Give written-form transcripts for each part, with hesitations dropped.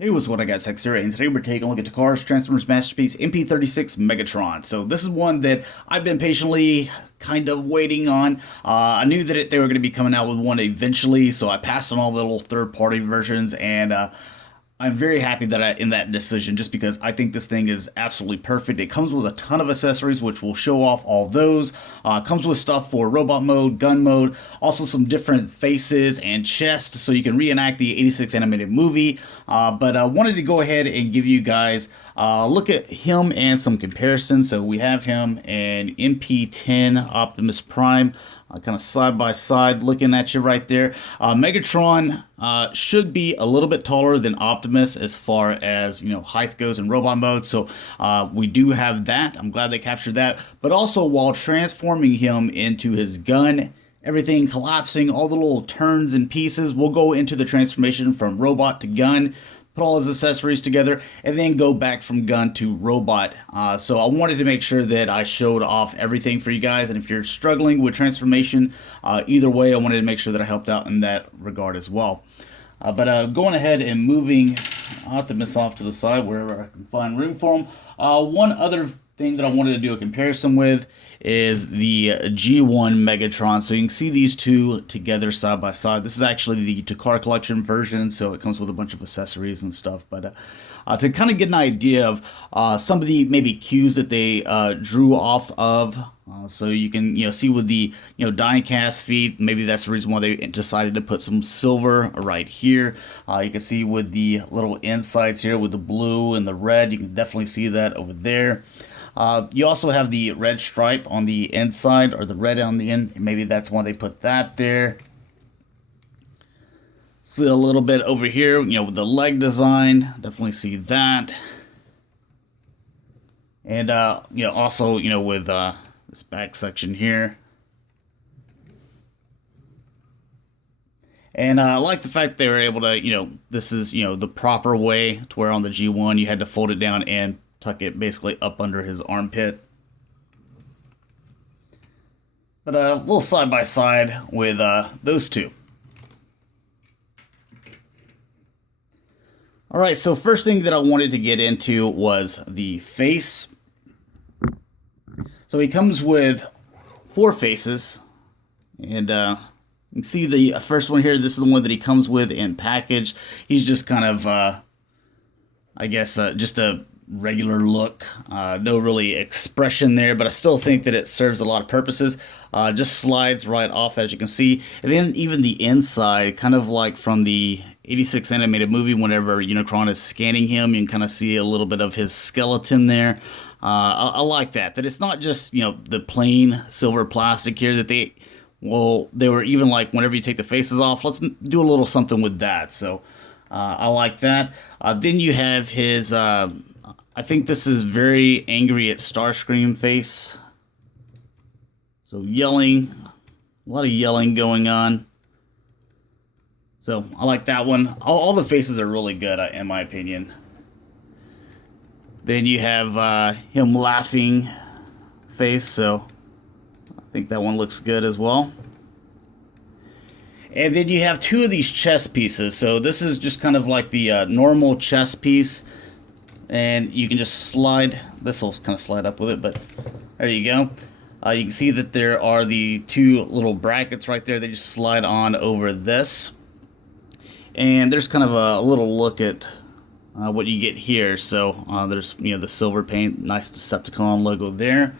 Hey, what's what I got, Sex here, and today we're taking a look at Takara's Transformers masterpiece, MP-36 Megatron. So this is one that I've been patiently kind of waiting on. I knew that they were going to be coming out with one eventually, so I passed on all the little third-party versions, and I'm very happy that in that decision, just because I think this thing is absolutely perfect. It comes with a ton of accessories, which will show off all those. Comes with stuff for robot mode, gun mode, also some different faces and chests, so you can reenact the '86 animated movie. But I wanted to go ahead and give you guys look at him and some comparisons. So we have him in MP10 Optimus Prime, kind of side by side looking at you right there. Megatron should be a little bit taller than Optimus as far as height goes in robot mode, so we do have that. I'm glad they captured that. But also, while transforming him into his gun, everything collapsing, all the little turns and pieces, we'll go into the transformation from robot to gun, put all his accessories together, and then go back from gun to robot. So I wanted to make sure that I showed off everything for you guys, and if you're struggling with transformation, either way, I wanted to make sure that I helped out in that regard as well. But going ahead and moving Optimus off to the side wherever I can find room for him. One other thing that I wanted to do a comparison with is the G1 Megatron. So you can see these two together side by side. This is actually the Takara collection version, so it comes with a bunch of accessories and stuff. But to kind of get an idea of some of the maybe cues that they drew off of, so you can see with the die cast feet, maybe that's the reason why they decided to put some silver right here. You can see with the little insides here with the blue and the red, you can definitely see that over there. You also have the red stripe on the inside, or the red on the end. Maybe that's why they put that there. See a little bit over here, with the leg design. Definitely see that. And, also, with this back section here. And I like the fact they were able to, this is, the proper way to where on the G1 you had to fold it down and tuck it basically up under his armpit. But a little side by side with those two. Alright, so first thing that I wanted to get into was the face. So he comes with 4 faces. And you can see the first one here. This is the one that he comes with in package. He's just kind of, I guess, just a regular look, no really expression there, but I still think that it serves a lot of purposes. Just slides right off, as you can see. And then even the inside, kind of like from the '86 animated movie, whenever Unicron is scanning him, you can kind of see a little bit of his skeleton there. I like that it's not just the plain silver plastic here, that they were even like, whenever you take the faces off, let's do a little something with that. So I like that. Then you have his I think this is very angry at Starscream face. So yelling, a lot of yelling going on. So I like that one. All the faces are really good, in my opinion. Then you have him laughing face, so I think that one looks good as well. And then you have 2 of these chest pieces. So this is just kind of like the normal chest piece. And you can just slide, this will kind of slide up with it, but there you go. You can see that there are the 2 little brackets right there. They just slide on over this. And there's kind of a little look at what you get here. So there's the silver paint, nice Decepticon logo there.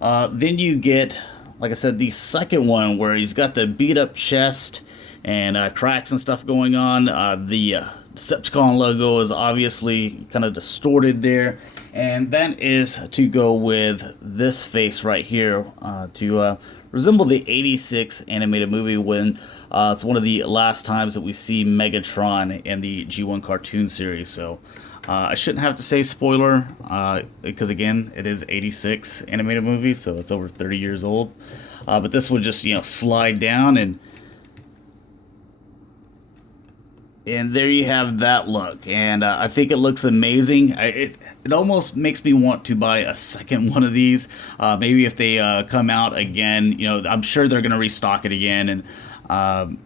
Then you get, like I said, the second one where he's got the beat up chest and cracks and stuff going on. The Decepticon logo is obviously kind of distorted there, and that is to go with this face right here to resemble the '86 animated movie, when it's one of the last times that we see Megatron in the G1 cartoon series. So I shouldn't have to say spoiler, because again, it is '86 animated movie, so it's over 30 years old. But this would just slide down, and there you have that look, and I think it looks amazing. It almost makes me want to buy a second one of these. Maybe if they come out again, I'm sure they're going to restock it again, and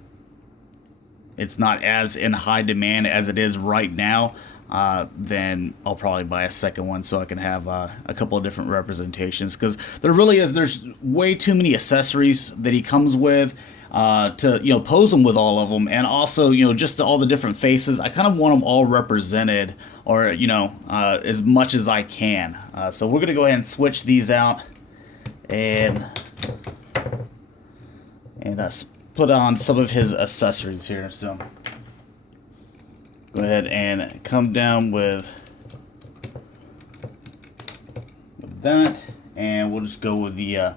it's not as in high demand as it is right now. then I'll probably buy a second one so I can have a couple of different representations, because there's way too many accessories that he comes with to pose them with all of them, and also just all the different faces. I kind of want them all represented, or as much as I can. So we're gonna go ahead and switch these out and put on some of his accessories here. So go ahead and come down with that, and we'll just go with the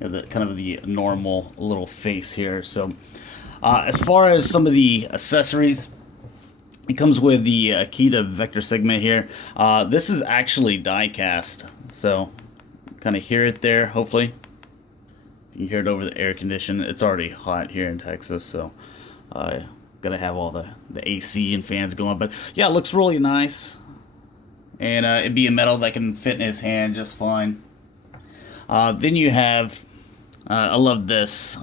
kind of the normal little face here. So as far as some of the accessories, it comes with the Akita Vector segment here. This is actually die cast, so kind of hear it there. Hopefully you can hear it over the air condition. It's already hot here in Texas, so gotta have all the AC and fans going. But yeah, it looks really nice, and it'd be a metal that can fit in his hand just fine. Then you have I love this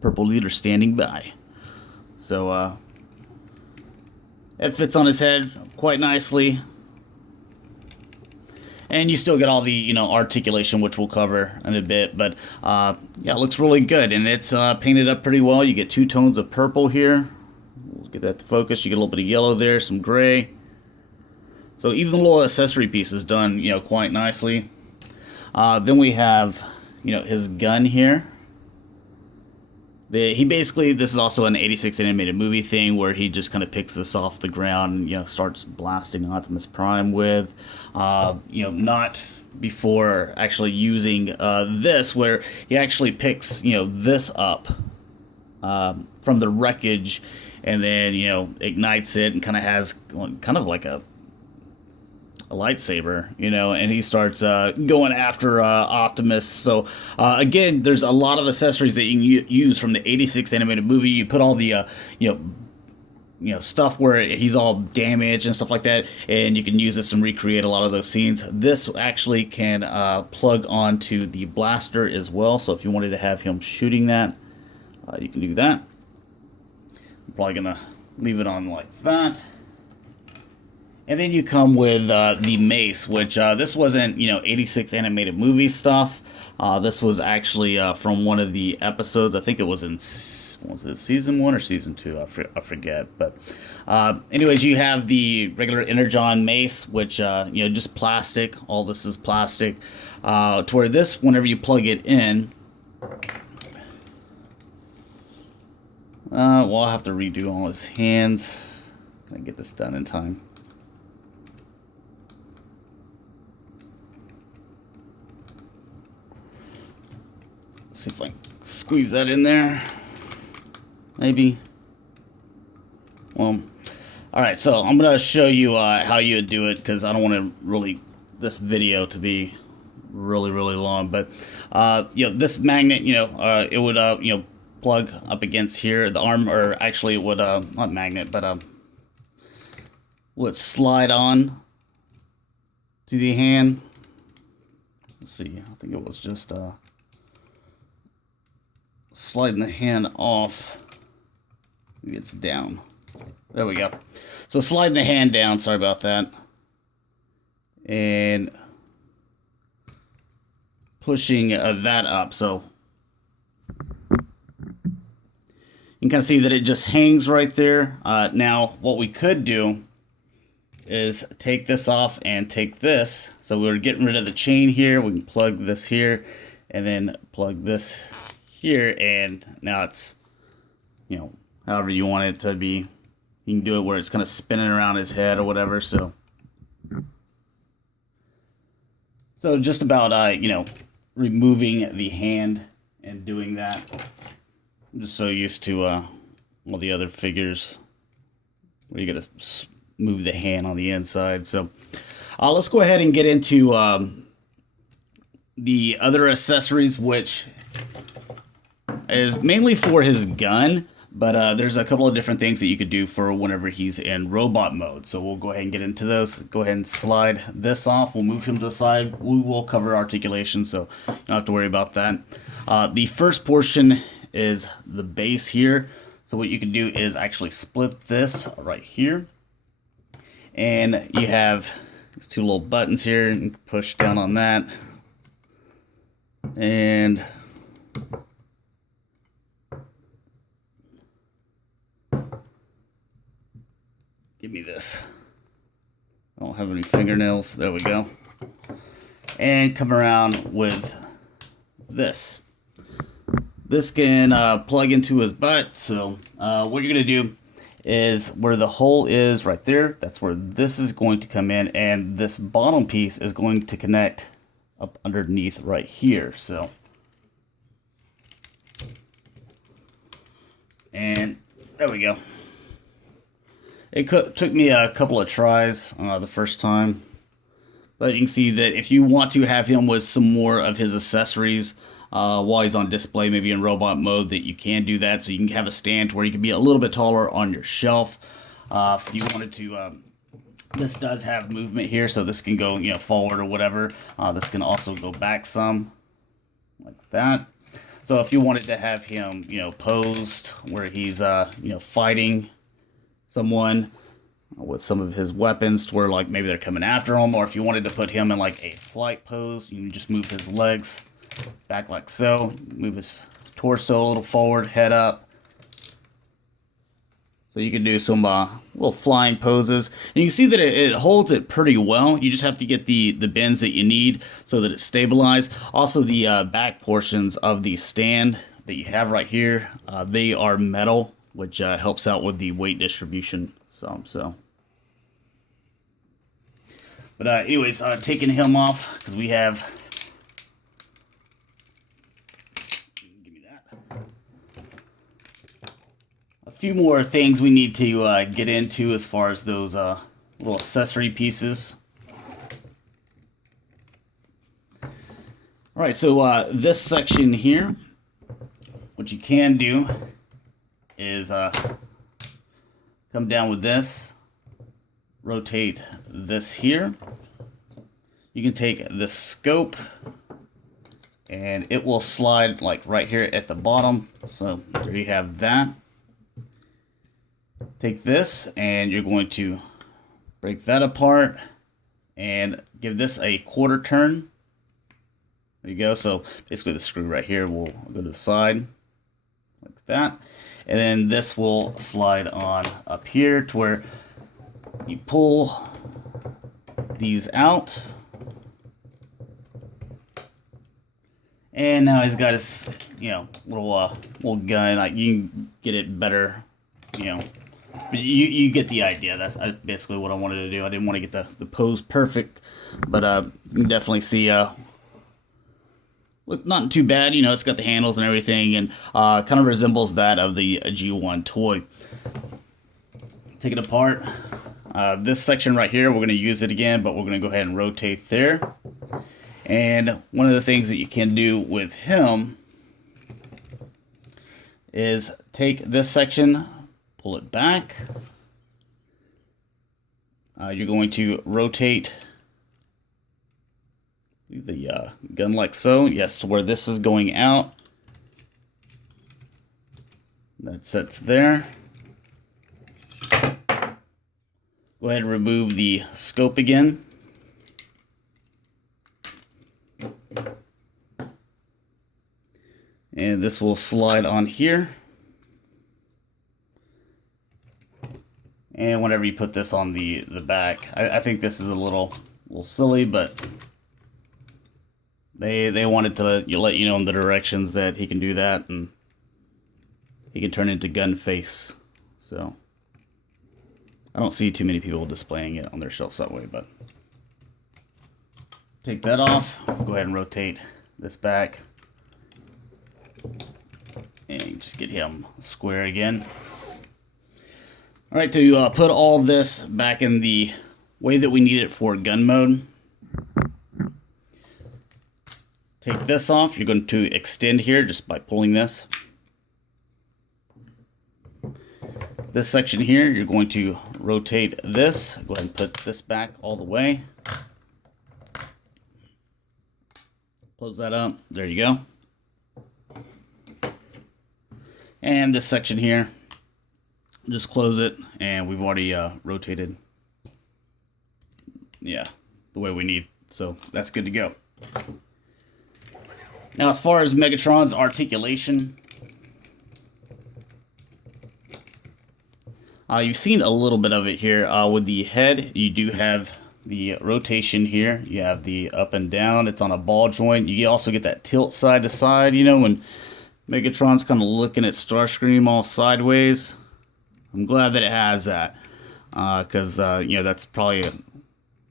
purple leader standing by. So it fits on his head quite nicely, and you still get all the articulation, which we'll cover in a bit. But yeah, it looks really good, and it's painted up pretty well. You get 2 tones of purple here. We'll get that to focus. You get a little bit of yellow there, some gray. So even the little accessory piece is done quite nicely. Then we have his gun here. This is also an 86 animated movie thing where he just kind of picks this off the ground and starts blasting Optimus Prime with. Not before actually using this, where he actually picks this up from the wreckage, and then ignites it and kind of has kind of like a lightsaber, and he starts going after Optimus. So again, there's a lot of accessories that you can use from the 86 animated movie. You put all the stuff where he's all damaged and stuff like that, and you can use this and recreate a lot of those scenes. This actually can plug onto the blaster as well, so if you wanted to have him shooting that, you can do that. I'm probably gonna leave it on like that. And then you come with the mace, which this wasn't 86 animated movie stuff. This was actually from one of the episodes. I think it was in season 1 or season 2. I forget. But anyways, you have the regular Energon mace, which just plastic. All this is plastic. To where this, whenever you plug it in, well, I'll have to redo all his hands. Can I get this done in time? See if I can squeeze that in there. Maybe. Well, alright, so I'm going to show you how you would do it, because I don't want this video to be really long. But, this magnet, it would, plug up against here, the arm, or actually it would, not magnet, but, would slide on to the hand. Let's see, I think it was just, sliding the hand off. Maybe it's down. There we go. So sliding the hand down, sorry about that. And pushing that up. So you can kind of see that it just hangs right there. Now, what we could do is take this off and take this. So we're getting rid of the chain here. We can plug this here and then plug this here, and now it's however you want it to be. You can do it where it's kind of spinning around his head or whatever. So just about removing the hand and doing that. I'm just so used to all the other figures where you gotta move the hand on the inside. So let's go ahead and get into the other accessories, which is mainly for his gun, but there's a couple of different things that you could do for whenever he's in robot mode. So we'll go ahead and get into those. Go ahead and slide this off. We'll move him to the side. We will cover articulation, so you don't have to worry about that. The first portion is the base here. So what you can do is actually split this right here. And you have these two little buttons here, and push down on that. And give me this. I don't have any fingernails. There we go. And come around with this. This can plug into his butt. So what you're going to do is where the hole is right there, that's where this is going to come in, and this bottom piece is going to connect up underneath right here. So, and there we go. It took me a couple of tries the first time, but you can see that if you want to have him with some more of his accessories while he's on display, maybe in robot mode, that you can do that. So you can have a stand where you can be a little bit taller on your shelf. If you wanted to, this does have movement here, so this can go, forward or whatever. This can also go back some, like that. So if you wanted to have him, posed where he's, fighting someone with some of his weapons to where like maybe they're coming after him, or if you wanted to put him in like a flight pose, you can just move his legs back like so, move his torso a little forward, head up. So you can do some little flying poses. And you can see that it holds it pretty well. You just have to get the bends that you need so that it's stabilized. Also, the back portions of the stand that you have right here, they are metal, which helps out with the weight distribution some. But anyways, taking him off, because we have, give me that, a few more things we need to get into as far as those little accessory pieces. All right, so this section here, what you can do is come down with this, rotate this here. You can take the scope and it will slide like right here at the bottom. So there you have that. Take this and you're going to break that apart and give this a quarter turn. There you go. So basically the screw right here will go to the side like that. And then this will slide on up here to where you pull these out. And now he's got his, little gun. Like, you can get it better, But you get the idea. That's basically what I wanted to do. I didn't want to get the pose perfect, but you can definitely see not too bad. It's got the handles and everything, and kind of resembles that of the G1 toy. Take it apart. This section right here, we're going to use it again, but we're going to go ahead and rotate there. And one of the things that you can do with him is take this section, pull it back. You're going to rotate the gun like so. Yes, to where this is going out. That sits there. Go ahead and remove the scope again. And this will slide on here. And whenever you put this on the back, I think this is a little silly, but they wanted to let you know in the directions that he can do that, and he can turn into Gunface. So I don't see too many people displaying it on their shelves that way, but take that off. Go ahead and rotate this back. And just get him square again. Alright, to put all this back in the way that we need it for gun mode, take this off. You're going to extend here just by pulling this. This section here, you're going to rotate this. Go ahead and put this back all the way. Close that up. There you go. And this section here, just close it, and we've already rotated yeah, the way we need. So that's good to go. Now, as far as Megatron's articulation, you've seen a little bit of it here. With the head, you do have the rotation here. You have the up and down. It's on a ball joint. You also get that tilt side to side, you know, when Megatron's kind of looking at Starscream all sideways. I'm glad that it has that, because, you know, that's probably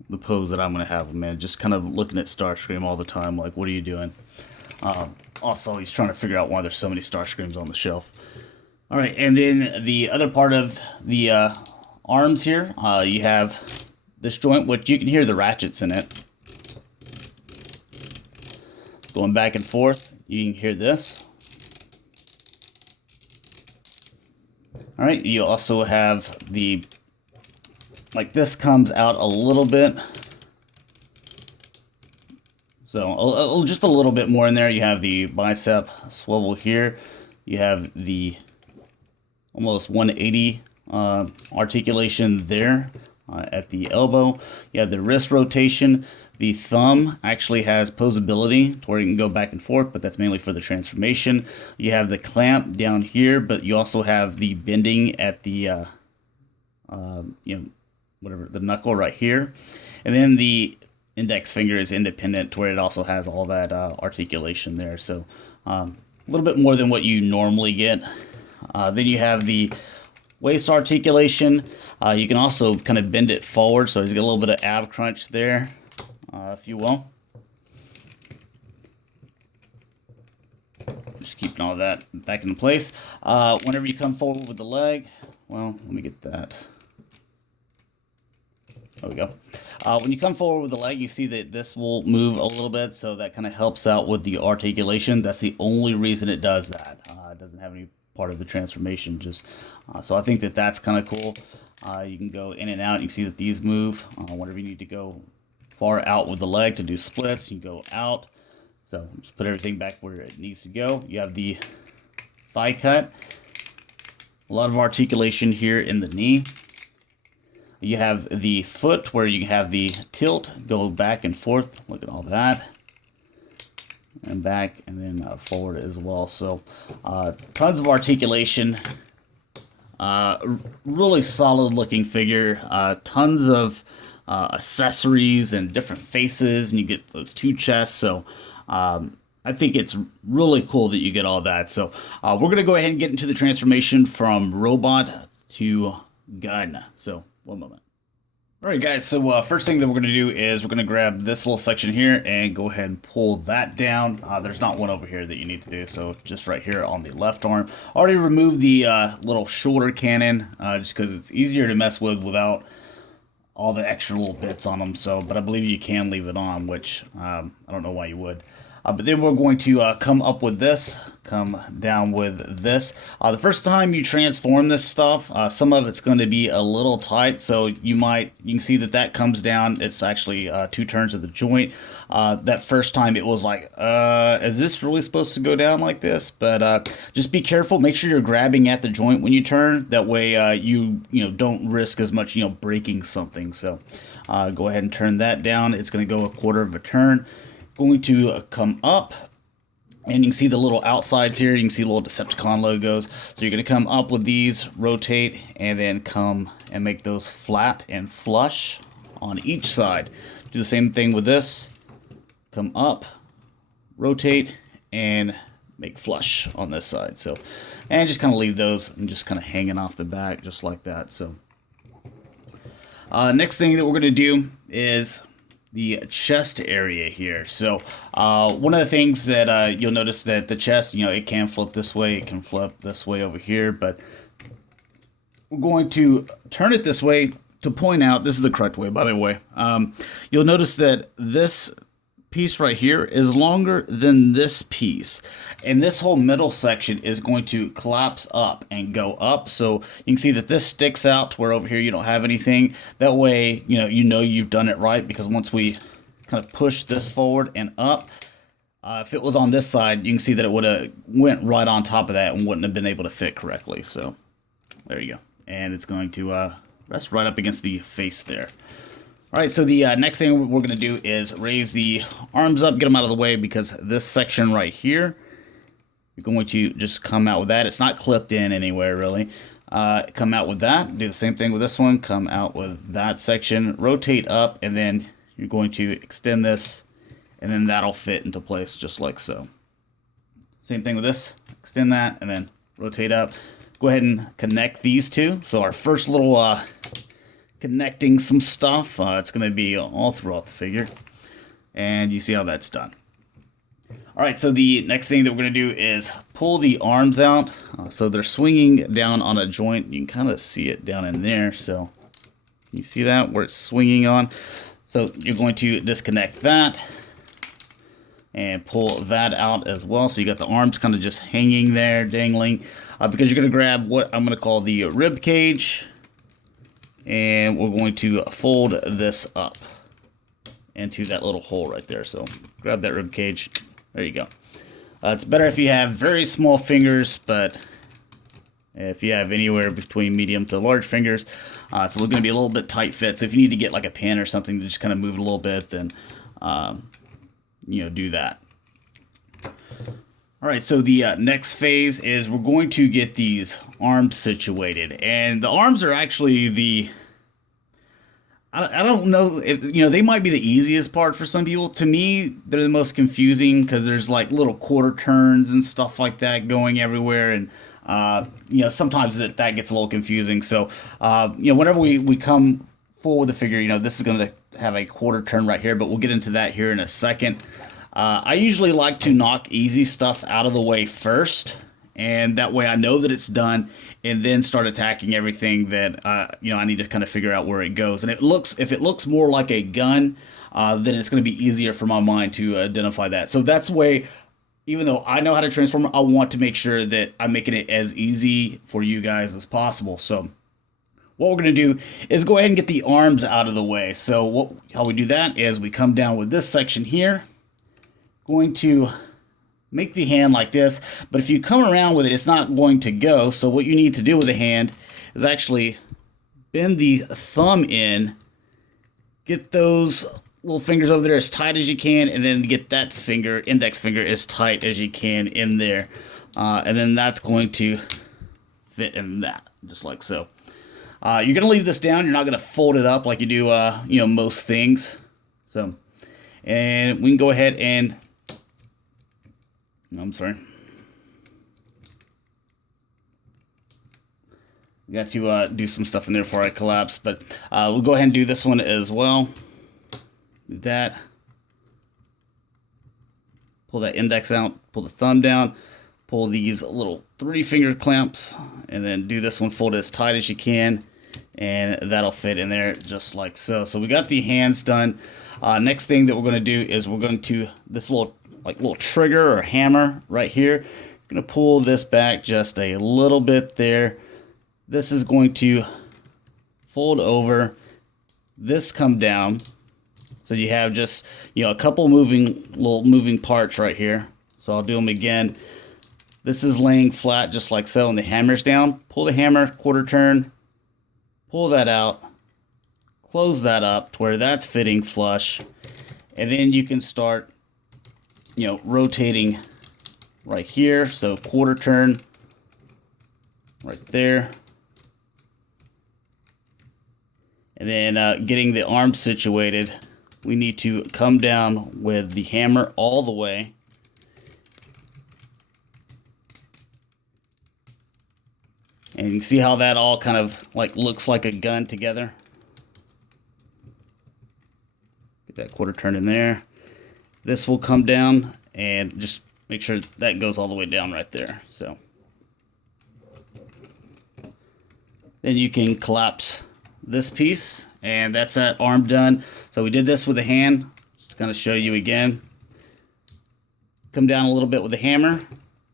the pose that I'm going to have, man. Just kind of looking at Starscream all the time, like, what are you doing? Also, he's trying to figure out why there's so many Starscreams on the shelf. All right, and then the other part of the arms here, you have this joint, which you can hear the ratchets in it. Going back and forth, you can hear this. All right, you also have the, like this comes out a little bit. So just a little bit more in there. You have the bicep swivel here. You have the almost 180 articulation there at the elbow. You have the wrist rotation. The thumb actually has posability to where you can go back and forth, but that's mainly for the transformation. You have the clamp down here, but you also have the bending at the you know, whatever, the knuckle right here. And then the index finger is independent to where it also has all that articulation there. So a little bit more than what you normally get. Then you have the waist articulation. You can also kind of bend it forward, so he's got a little bit of ab crunch there, if you will. Just keeping all that back in place. Whenever you come forward with the leg, well, let me get that. There we go. When you come forward with the leg, you see that this will move a little bit, so that kind of helps out with the articulation. That's the only reason it does that. It doesn't have any part of the transformation. Just so I think that that's kind of cool. You can go in and out. You can see that these move whenever you need to go far out with the leg to do splits. You go out. So just put everything back where it needs to go. You have the thigh cut. A lot of articulation here in the knee. You have the foot where you have the tilt, go back and forth. Look at all that. And back and then forward as well. So tons of articulation. Really solid looking figure. Tons of accessories and different faces. And you get those two chests. So I think it's really cool that you get all that. So we're going to go ahead and get into the transformation from robot to gun. So one moment. All right, guys, so first thing that we're going to do is we're going to grab this little section here and go ahead and pull that down. There's not one over here that you need to do, so just right here on the left arm. Already removed the little shoulder cannon just because it's easier to mess with without all the extra little bits on them. So, but I believe you can leave it on, which I don't know why you would. But then we're going to come up with this, come down with this. The first time you transform this stuff, some of it's going to be a little tight, so you can see that that comes down. It's actually 2 turns of the joint. That first time it was like, is this really supposed to go down like this? But just be careful. Make sure you're grabbing at the joint when you turn. That way you don't risk as much breaking something. So go ahead and turn that down. It's going to go a 1/4 of a turn. Going to come up, and you can see the little outsides here. You can see little Decepticon logos. So you're going to come up with these, rotate, and then come and make those flat and flush on each side. Do the same thing with this. Come up, rotate, and make flush on this side. So, and just kind of leave those and just kind of hanging off the back just like that. So next thing that we're going to do is the chest area here. So one of the things that you'll notice that the chest, it can flip this way, it can flip this way over here, but we're going to turn it this way to point out, this is the correct way, by the way. You'll notice that this piece right here is longer than this piece, and this whole middle section is going to collapse up and go up. So you can see that this sticks out to where over here you don't have anything. That way you've done it right, because once we kind of push this forward and up, if it was on this side, you can see that it would have went right on top of that and wouldn't have been able to fit correctly. So there you go, and it's going to rest right up against the face there. All right, so the next thing we're going to do is raise the arms up, get them out of the way, because this section right here, you're going to just come out with that. It's not clipped in anywhere, really. Come out with that. Do the same thing with this one. Come out with that section. Rotate up, and then you're going to extend this, and then that'll fit into place just like so. Same thing with this. Extend that, and then rotate up. Go ahead and connect these two. So our first little connecting some stuff. It's going to be all throughout the figure. And you see how that's done. Alright, so the next thing that we're going to do is pull the arms out. So they're swinging down on a joint. You can kind of see it down in there. So you see that where it's swinging on. So you're going to disconnect that and pull that out as well. So you got the arms kind of just hanging there, dangling. Because you're going to grab what I'm going to call the rib cage. And we're going to fold this up into that little hole right there. So grab that rib cage. There you go. It's better if you have very small fingers, but if you have anywhere between medium to large fingers, it's going to be a little bit tight fit. So if you need to get like a pin or something to just kind of move it a little bit, then do that. All right, so the next phase is we're going to get these arms situated, and the arms are actually I don't know if, they might be the easiest part for some people. To me, they're the most confusing because there's like little quarter turns and stuff like that going everywhere, and sometimes that gets a little confusing. So whenever we come forward with the figure, this is going to have a quarter turn right here, but we'll get into that here in a second. I usually like to knock easy stuff out of the way first, and that way I know that it's done, and then start attacking everything that I need to kind of figure out where it goes. And if it looks more like a gun, then it's going to be easier for my mind to identify that. So that's the way, even though I know how to transform, I want to make sure that I'm making it as easy for you guys as possible. So what we're going to do is go ahead and get the arms out of the way. So how we do that is we come down with this section here. Going to make the hand like this, but if you come around with it, it's not going to go. So what you need to do with the hand is actually bend the thumb in, get those little fingers over there as tight as you can, and then get that index finger, as tight as you can in there. And then that's going to fit in that, just like so. You're going to leave this down. You're not going to fold it up like you do, most things. So, and we can go ahead and I'm sorry. Got to do some stuff in there before I collapse, but we'll go ahead and do this one as well. Do that. Pull that index out, pull the thumb down, pull these little 3-finger clamps, and then do this one, fold it as tight as you can, and that'll fit in there just like so. So we got the hands done. Next thing that we're going to do is we're going to, this little trigger or hammer right here, I'm going to pull this back just a little bit there. This is going to fold over, this come down, so you have just a couple moving parts right here. So I'll do them again. This is laying flat just like so, and the hammer's down. Pull the hammer, quarter turn, pull that out, close that up to where that's fitting flush, and then you can start rotating right here. So quarter turn right there, and then getting the arm situated, we need to come down with the hammer all the way, and you can see how that all kind of looks like a gun together. Get that quarter turn in there. This will come down, and just make sure that goes all the way down right there. So then you can collapse this piece, and that's that arm done. So we did this with a hand, just to kind of show you again. Come down a little bit with the hammer,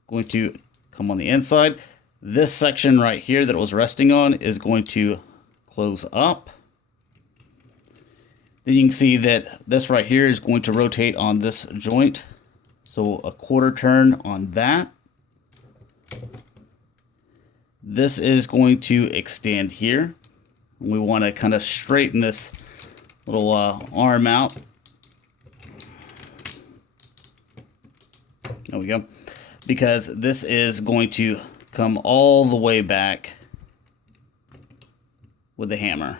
going to come on the inside. This section right here that it was resting on is going to close up. Then you can see that this right here is going to rotate on this joint. So a quarter turn on that. This is going to extend here. We want to kind of straighten this little arm out. There we go. Because this is going to come all the way back with the hammer.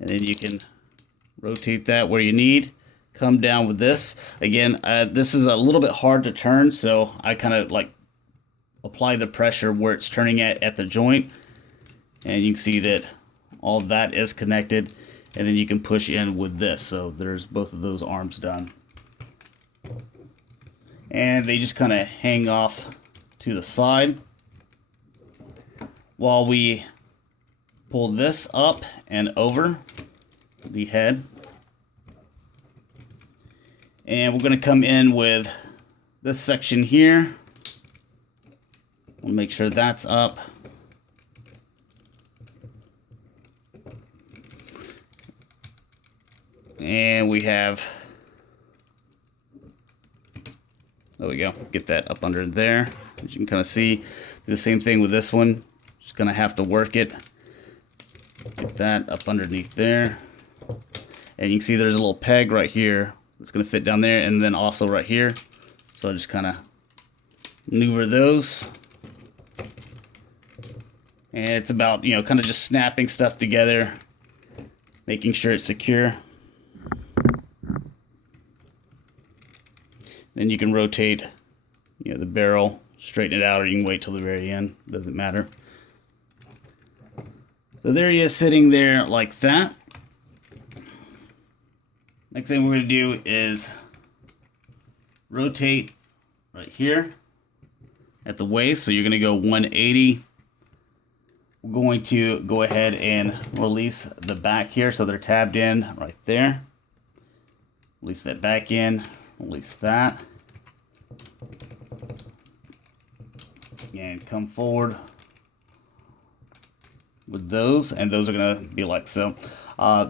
And then you can rotate that where you need. Come down with this. Again, this is a little bit hard to turn, so I kind of like apply the pressure where it's turning at the joint. And you can see that all that is connected. And then you can push in with this. So there's both of those arms done. And they just kind of hang off to the side while we pull this up and over the head. And we're going to come in with this section here. We'll make sure that's up. And we have, there we go, get that up under there. As you can kind of see, do the same thing with this one. Just going to have to work it. Get that up underneath there. And you can see there's a little peg right here that's going to fit down there, and then also right here. So I'll just kind of maneuver those. And it's about, you know, kind of just snapping stuff together, making sure it's secure. Then you can rotate, you know, the barrel, straighten it out, or you can wait till the very end. Doesn't matter. So there he is sitting there like that. Next thing we're going to do is rotate right here at the waist. So you're going to go 180. We're going to go ahead and release the back here so they're tabbed in right there. Release that back in. Release that. And come forward with those, and those are going to be like so.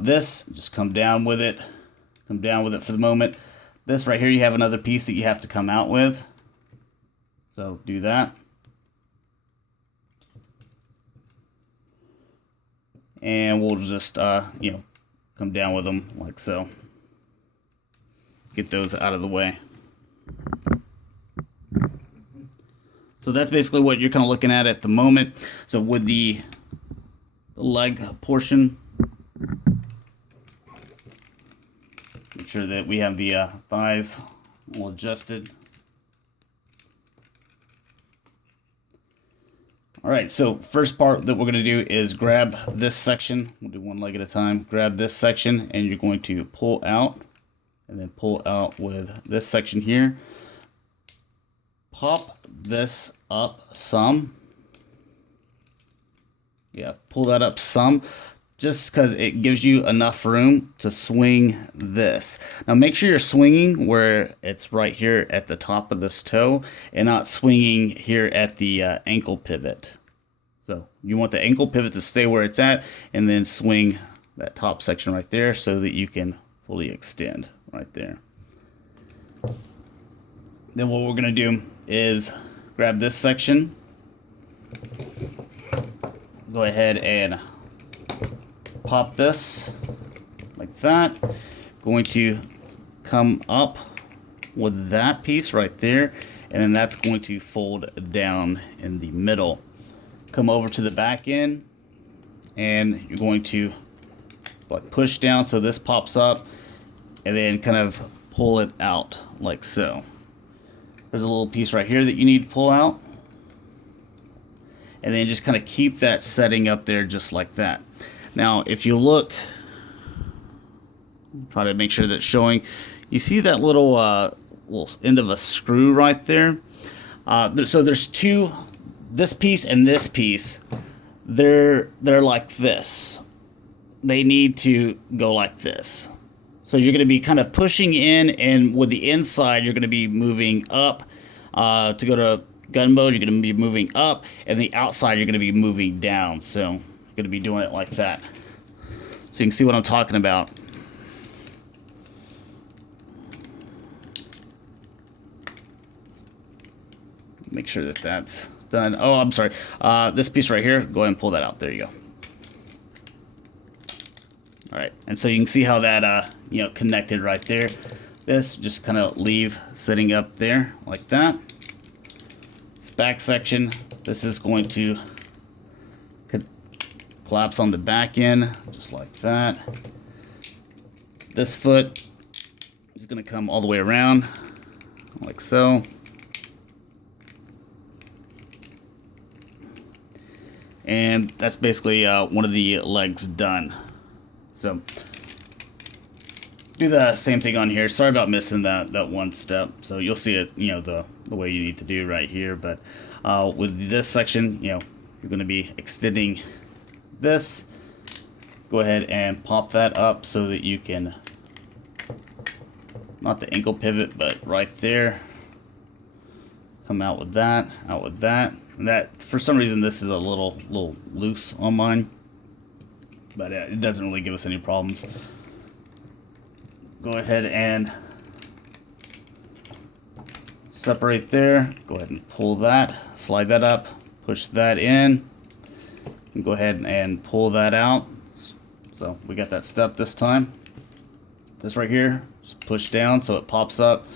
This, just come down with it. Come down with it for the moment. This right here, you have another piece that you have to come out with. So do that. And we'll just, you know, come down with them like so. Get those out of the way. So that's basically what you're kind of looking at the moment. So with the leg portion, make sure that we have the thighs all adjusted. All right, so first part that we're going to do is grab this section. We'll do one leg at a time. Grab this section, and you're going to pull out, and then pull out with this section here. Pop this up some. Yeah, pull that up some, just because it gives you enough room to swing this. Now make sure you're swinging where it's right here at the top of this toe, and not swinging here at the ankle pivot. So you want the ankle pivot to stay where it's at, and then swing that top section right there so that you can fully extend right there. Then what we're going to do is grab this section, go ahead and pop this like that. Going to come up with that piece right there, and then that's going to fold down in the middle. Come over to the back end, and you're going to like push down so this pops up, and then kind of pull it out like so. There's a little piece right here that you need to pull out, and then just kind of keep that setting up there just like that. Now if you look, try to make sure that's showing, you see that little end of a screw right there. So there's two, this piece and this piece, they're like this. They need to go like this. So you're going to be kind of pushing in, and with the inside, you're going to be moving up to go to gun mode. You're going to be moving up, and the outside, you're going to be moving down. So you're going to be doing it like that. So you can see what I'm talking about. Make sure that that's done. Oh, I'm sorry. This piece right here, go ahead and pull that out. There you go. All right, and so you can see how that you know, connected right there. This just kind of leave sitting up there like that. This back section, this is going to collapse on the back end just like that. This foot is going to come all the way around like so. And that's basically one of the legs done. So do the same thing on here. Sorry about missing that one step. So you'll see it, you know, the way you need to do right here. But with this section, you know, you're going to be extending this. Go ahead and pop that up so that you can, not the ankle pivot, but right there. Come out with that, out with that. And that, for some reason, this is a little loose on mine, but it doesn't really give us any problems. Go ahead and separate there. Go ahead and pull that, slide that up, push that in, and go ahead and pull that out. So we got that step this time. This right here, just push down so it pops up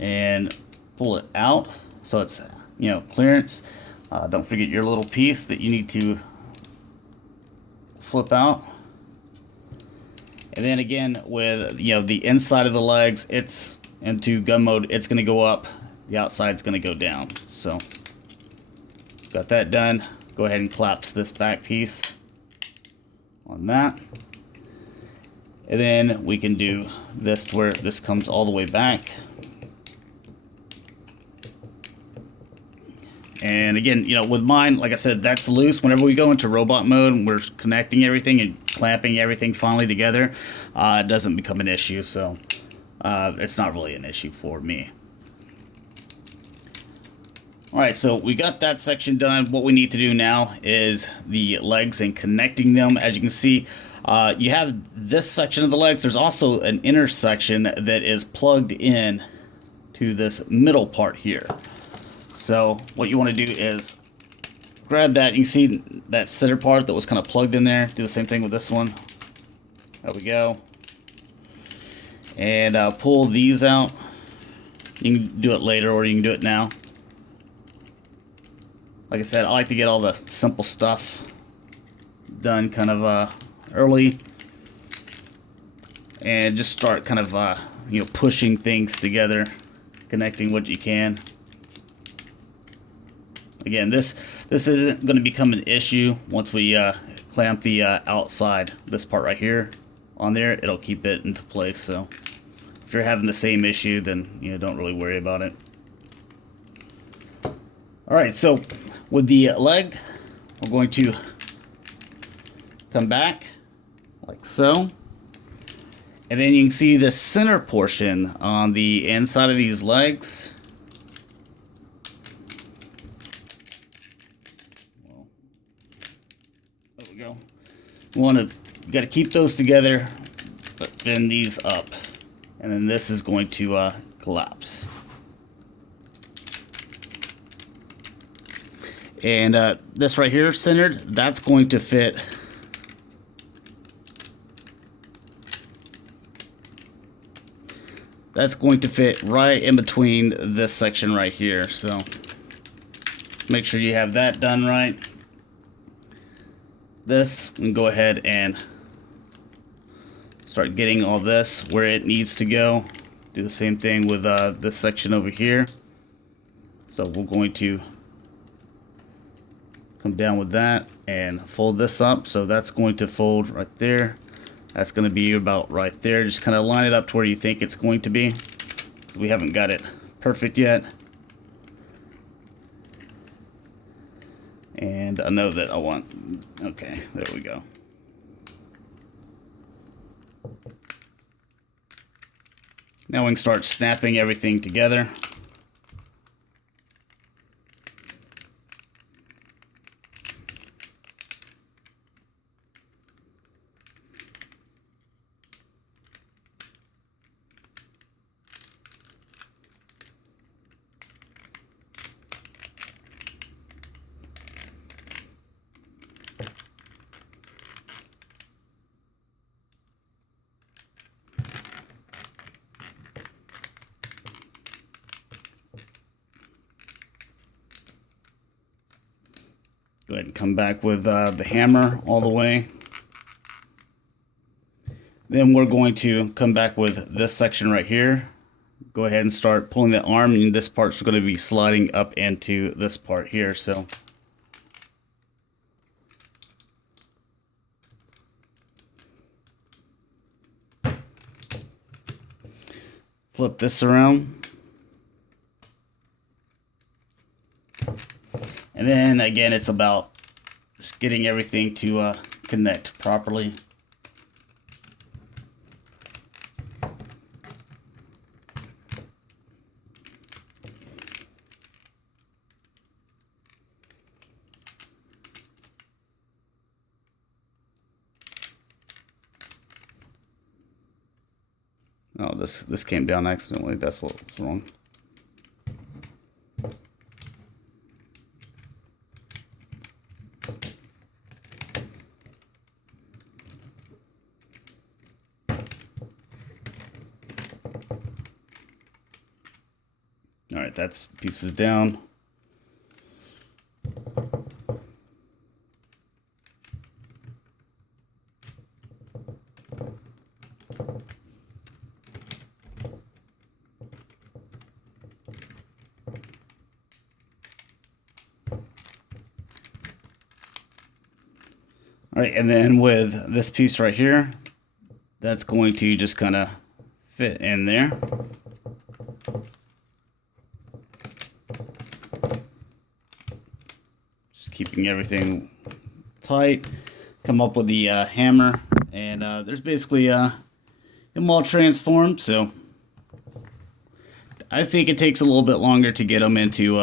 and pull it out so it's, you know, clearance. Don't forget your little piece that you need to flip out. And then again, with, you know, the inside of the legs, it's into gun mode, it's going to go up, the outside's going to go down. So got that done. Go ahead and collapse this back piece on that. And then we can do this to where this comes all the way back. And again, you know, with mine, like I said, that's loose. Whenever we go into robot mode and we're connecting everything and clamping everything finally together, it doesn't become an issue. So it's not really an issue for me. All right, so we got that section done. What we need to do now is the legs and connecting them. As you can see, you have this section of the legs. There's also an inner section that is plugged in to this middle part here. So what you want to do is grab that. You can see that center part that was kind of plugged in there. Do the same thing with this one. There we go. And pull these out. You can do it later or you can do it now. Like I said, I like to get all the simple stuff done kind of early. And just start kind of, you know, pushing things together. Connecting what you can. Again, this isn't going to become an issue once we clamp the outside, this part right here on there. It'll keep it into place. So if you're having the same issue, then, you know, don't really worry about it. All right, so with the leg, we're going to come back like so. And then you can see the center portion on the inside of these legs. There we go. You got to keep those together, but bend these up. And then this is going to collapse. And this right here, centered, that's going to fit right in between this section right here. So make sure you have that done right. This, we can go ahead and start getting all this where it needs to go. Do the same thing with this section over here. So we're going to come down with that and fold this up. So that's going to fold right there. That's going to be about right there. Just kind of line it up to where you think it's going to be, because we haven't got it perfect yet. And I know that I want, okay, there we go. Now we can start snapping everything together. Go ahead and come back with the hammer all the way. Then we're going to come back with this section right here. Go ahead and start pulling the arm, and this part's going to be sliding up into this part here. So flip this around. And then again, it's about just getting everything to connect properly. Oh, this came down accidentally. That's what was wrong. All right, that's pieces down. All right, and then with this piece right here, that's going to just kind of fit in there. Just keeping everything tight. Come up with the hammer, and there's basically them all transformed. So I think it takes a little bit longer to get them into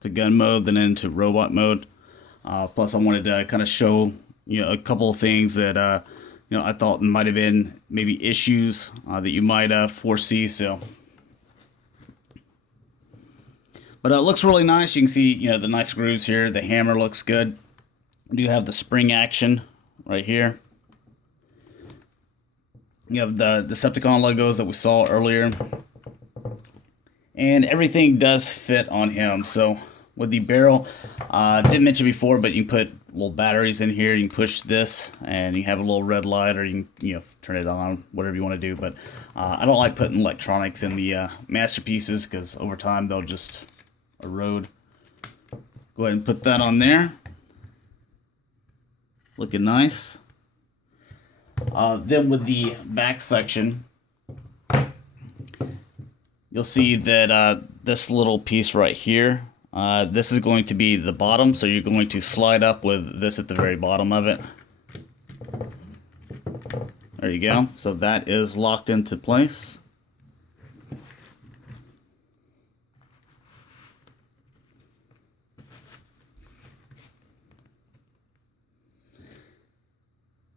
to gun mode than into robot mode. Plus, I wanted to kind of show a couple of things that I thought might have been maybe issues that you might foresee. So, but it looks really nice. You can see the nice grooves here. The hammer looks good. We do have the spring action right here. You have the Decepticon logos that we saw earlier, and everything does fit on him. So with the barrel, didn't mention before, but you can put little batteries in here. You can push this, and you have a little red light, or you can turn it on, whatever you want to do. But I don't like putting electronics in the masterpieces because over time they'll just erode. Go ahead and put that on there. Looking nice. Then with the back section, you'll see that this little piece right here, this is going to be the bottom, so you're going to slide up with this at the very bottom of it. There you go. So that is locked into place.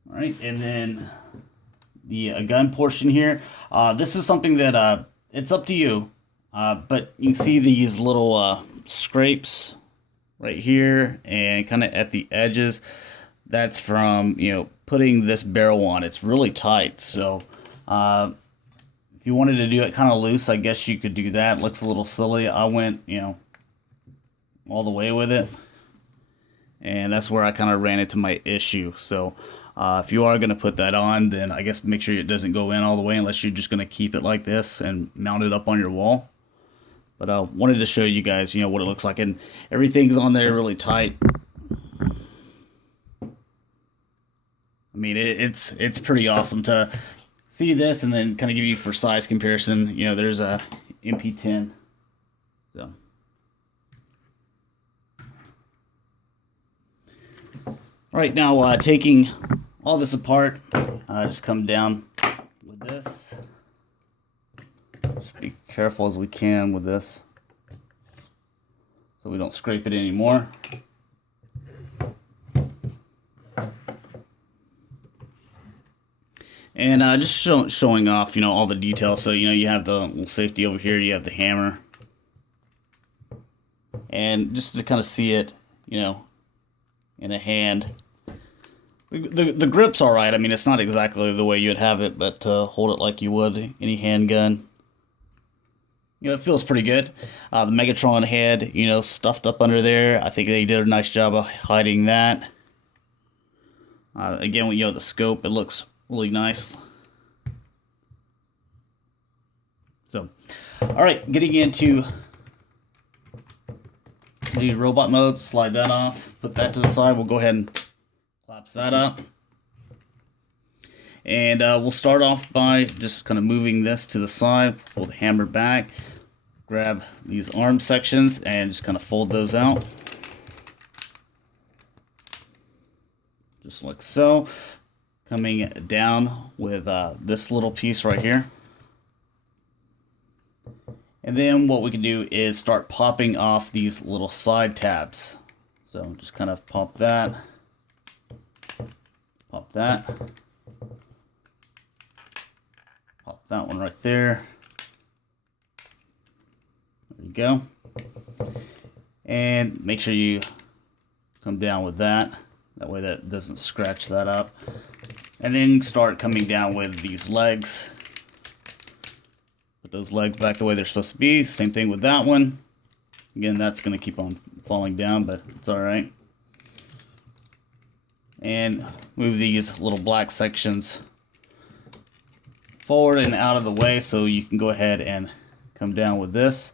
All right, and then the gun portion here. This is something that it's up to you, but you can see these little scrapes right here and kind of at the edges. That's from putting this barrel on. It's really tight, so if you wanted to do it kind of loose, I guess you could do that. It looks a little silly. I went all the way with it, and that's where I kind of ran into my issue. So if you are going to put that on, then I guess make sure it doesn't go in all the way unless you're just going to keep it like this and mount it up on your wall. But I wanted to show you guys, what it looks like, and everything's on there really tight. I mean, it's pretty awesome to see this and then kind of give you for size comparison. There's a MP-10. So. All right, now taking all this apart, just come down with this. Just be careful as we can with this so we don't scrape it anymore. And just showing off, all the details. So, you have the little safety over here, you have the hammer. And just to kind of see it, in a hand. The grip's all right. I mean, it's not exactly the way you'd have it, but hold it like you would any handgun. You know, it feels pretty good. The Megatron head, you know, stuffed up under there. I think they did a nice job of hiding that. Again, you know, the scope, it looks really nice. So, all right, getting into the robot mode, slide that off, put that to the side. We'll go ahead and collapse that up. And we'll start off by just kind of moving this to the side, pull the hammer back, grab these arm sections, and just kind of fold those out. Just like so. Coming down with this little piece right here. And then what we can do is start popping off these little side tabs. So just kind of pop that, pop that, pop that one right there. There you go. And make sure you come down with that. That way that doesn't scratch that up. And then start coming down with these legs. Put those legs back the way they're supposed to be. Same thing with that one. Again, that's going to keep on falling down, but it's alright. And move these little black sections forward and out of the way so you can go ahead and come down with this.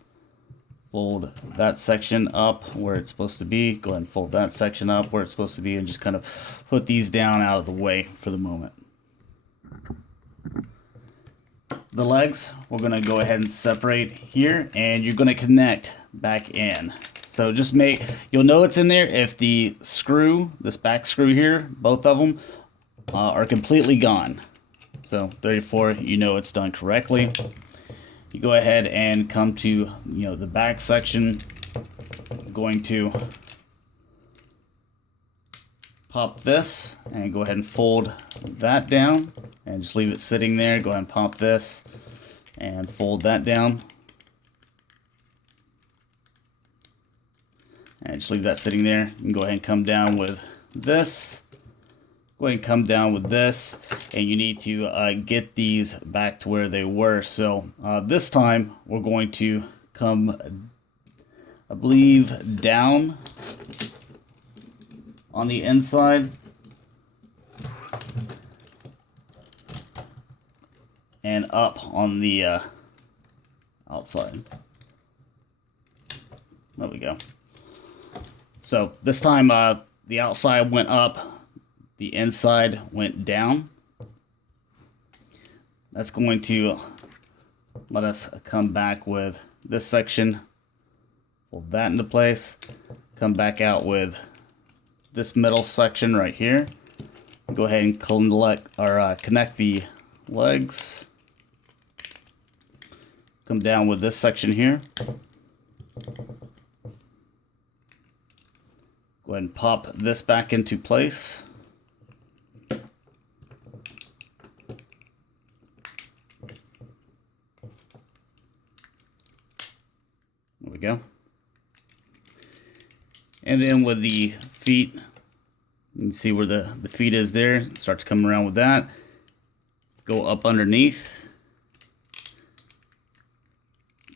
Fold that section up where it's supposed to be. Go ahead and fold that section up where it's supposed to be, and just kind of put these down out of the way for the moment. The legs, we're going to go ahead and separate here, and you're going to connect back in. So just you'll know it's in there if the screw, this back screw here, both of them are completely gone. So therefore, you know it's done correctly. You go ahead and come to, you know, the back section. I'm going to pop this and go ahead and fold that down and just leave it sitting there. Go ahead and pop this and fold that down. And just leave that sitting there. You can go ahead and come down with this. Go ahead and come down with this, and you need to get these back to where they were. So this time we're going to come, I believe, down on the inside and up on the outside. There we go. So this time the outside went up, the inside went down. That's going to let us come back with this section, fold that into place, come back out with this middle section right here. Go ahead and connect the legs. Come down with this section here. Go ahead and pop this back into place. There we go. And then with the feet, you can see where the feet is there. Start to come around with that. Go up underneath.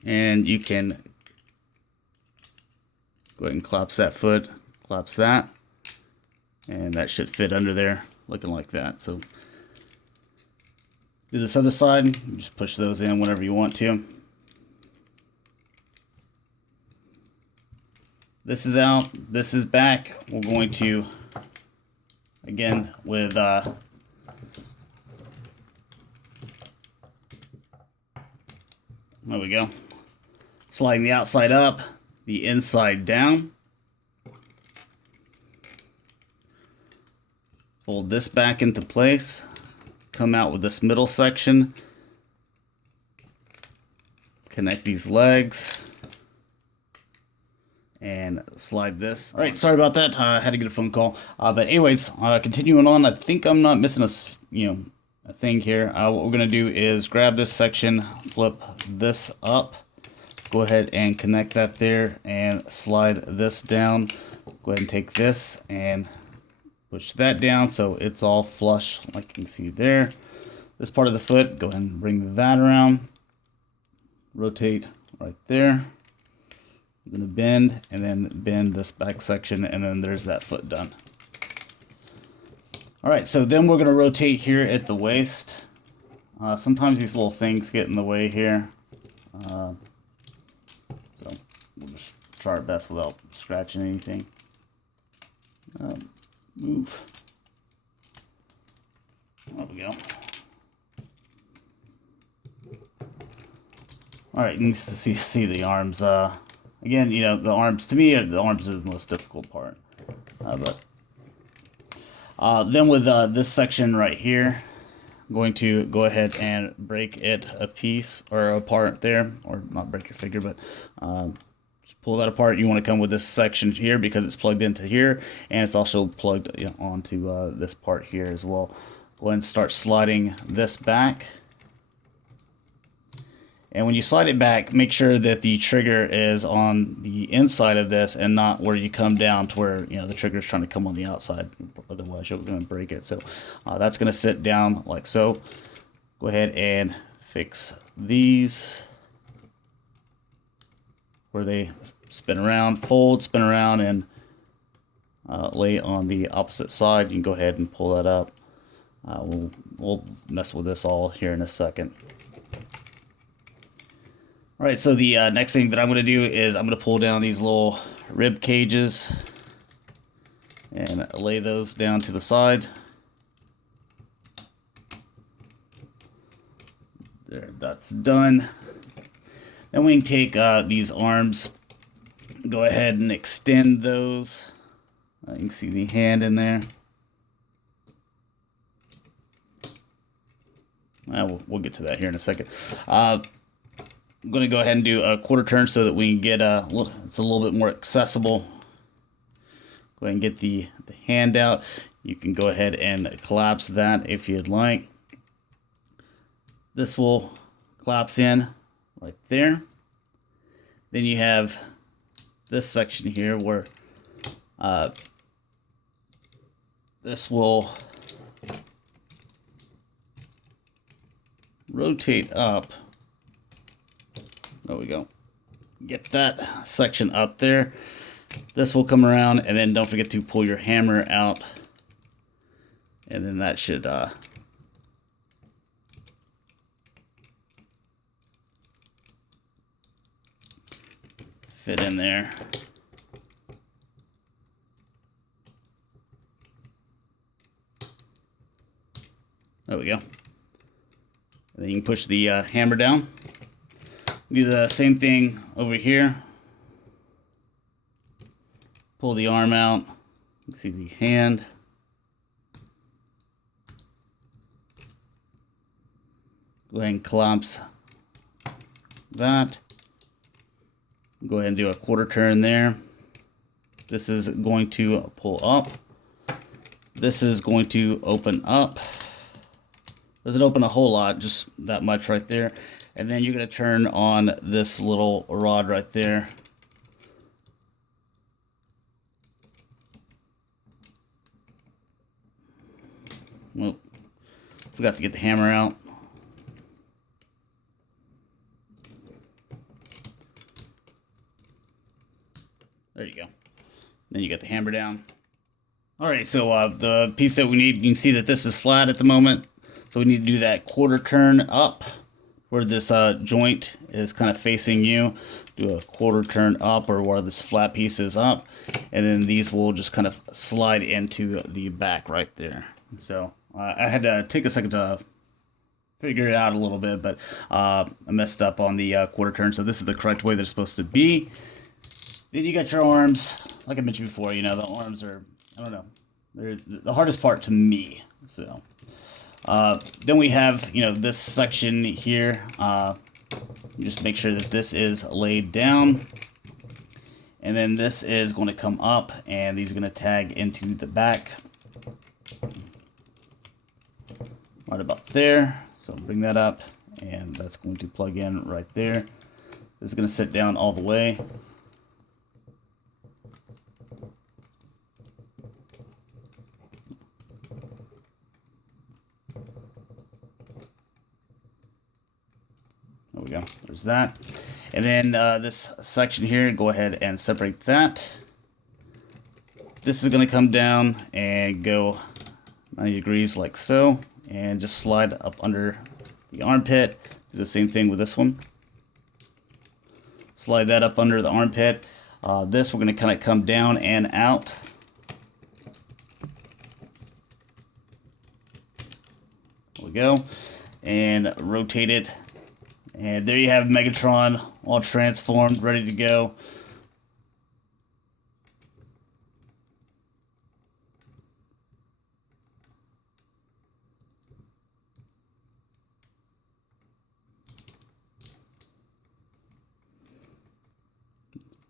And you can go ahead and collapse that foot, collapse that. And that should fit under there, looking like that. So do this other side. Just push those in whenever you want to. This is out, this is back. We're going to, again, with there we go. Sliding the outside up, the inside down. Fold this back into place. Come out with this middle section. Connect these legs. And slide this. All right, sorry about that. I had to get a phone call. But anyways, continuing on, I think I'm not missing a thing here. What we're gonna do is grab this section, flip this up, go ahead and connect that there, and slide this down. Go ahead and take this and push that down so it's all flush, like you can see there. This part of the foot, go ahead and bring that around, rotate right there. I'm going to bend and then bend this back section, and then there's that foot done. All right, so then we're going to rotate here at the waist. Sometimes these little things get in the way here. So we'll just try our best without scratching anything. Move. There we go. All right, you can see the arms. Again, you know, the arms, to me, the arms are the most difficult part. Then with this section right here, I'm going to go ahead and break it a piece or apart there, or not break your figure, but just pull that apart. You want to come with this section here because it's plugged into here, and it's also plugged onto this part here as well. Go ahead and start sliding this back. And when you slide it back, make sure that the trigger is on the inside of this and not where you come down to where, you know, the trigger is trying to come on the outside. Otherwise, you're going to break it. So that's going to sit down like so. Go ahead and fix these where they spin around, fold, spin around, and lay on the opposite side. You can go ahead and pull that up. We'll mess with this all here in a second. All right, so the next thing that I'm going to do is I'm going to pull down these little rib cages and lay those down to the side. There, that's done. Then we can take these arms, go ahead and extend those. You can see the hand in there. We'll get to that here in a second. I'm going to go ahead and do a quarter turn so that we can get it's a little bit more accessible. Go ahead and get the hand out. You can go ahead and collapse that if you'd like. This will collapse in right there. Then you have this section here where this will rotate up. There we go. Get that section up there. This will come around, and then don't forget to pull your hammer out. And then that should fit in there. There we go. And then you can push the hammer down. Do the same thing over here. Pull the arm out. You can see the hand. Go ahead and collapse that. Go ahead and do a quarter turn there. This is going to pull up. This is going to open up. Doesn't open a whole lot, just that much right there. And then you're going to turn on this little rod right there. Well, forgot to get the hammer out. There you go. Then you got the hammer down. Alright, so the piece that we need, you can see that this is flat at the moment. So we need to do that quarter turn up where this joint is kind of facing you. Do a quarter turn up, or where this flat piece is up. And then these will just kind of slide into the back right there. So I had to take a second to figure it out a little bit, but I messed up on the quarter turn. So this is the correct way they're supposed to be. Then you got your arms. Like I mentioned before, you know, the arms are, I don't know, they're the hardest part to me. So then we have, you know, this section here. Just make sure that this is laid down. And then this is going to come up, and these are going to tag into the back. Right about there. So bring that up, and that's going to plug in right there. This is going to sit down all the way. There we go. There's that. And then this section here, go ahead and separate that. This is going to come down and go 90 degrees like so, and just slide up under the armpit. Do the same thing with this one. Slide that up under the armpit. This we're going to kind of come down and out. There we go. And rotate it. And there you have Megatron all transformed, ready to go.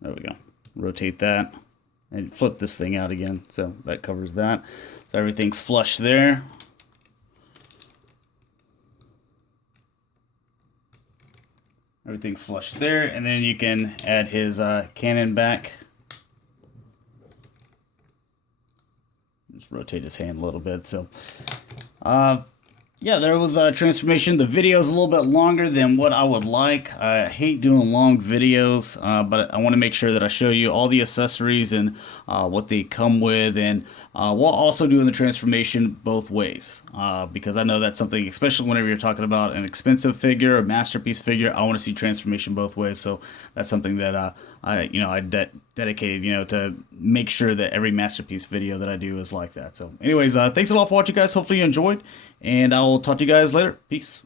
There we go. Rotate that and flip this thing out again. So that covers that. So everything's flush there. Everything's flush there. And then you can add his cannon back. Just rotate his hand a little bit. So, yeah, there was a transformation. The video is a little bit longer than what I would like. I hate doing long videos, but I want to make sure that I show you all the accessories and what they come with, and while also doing the transformation both ways, because I know that's something, especially whenever you're talking about an expensive figure, a masterpiece figure, I want to see transformation both ways. So that's something that I dedicated, to make sure that every masterpiece video that I do is like that. So anyways, thanks a lot for watching, guys. Hopefully you enjoyed, and I'll talk to you guys later. Peace.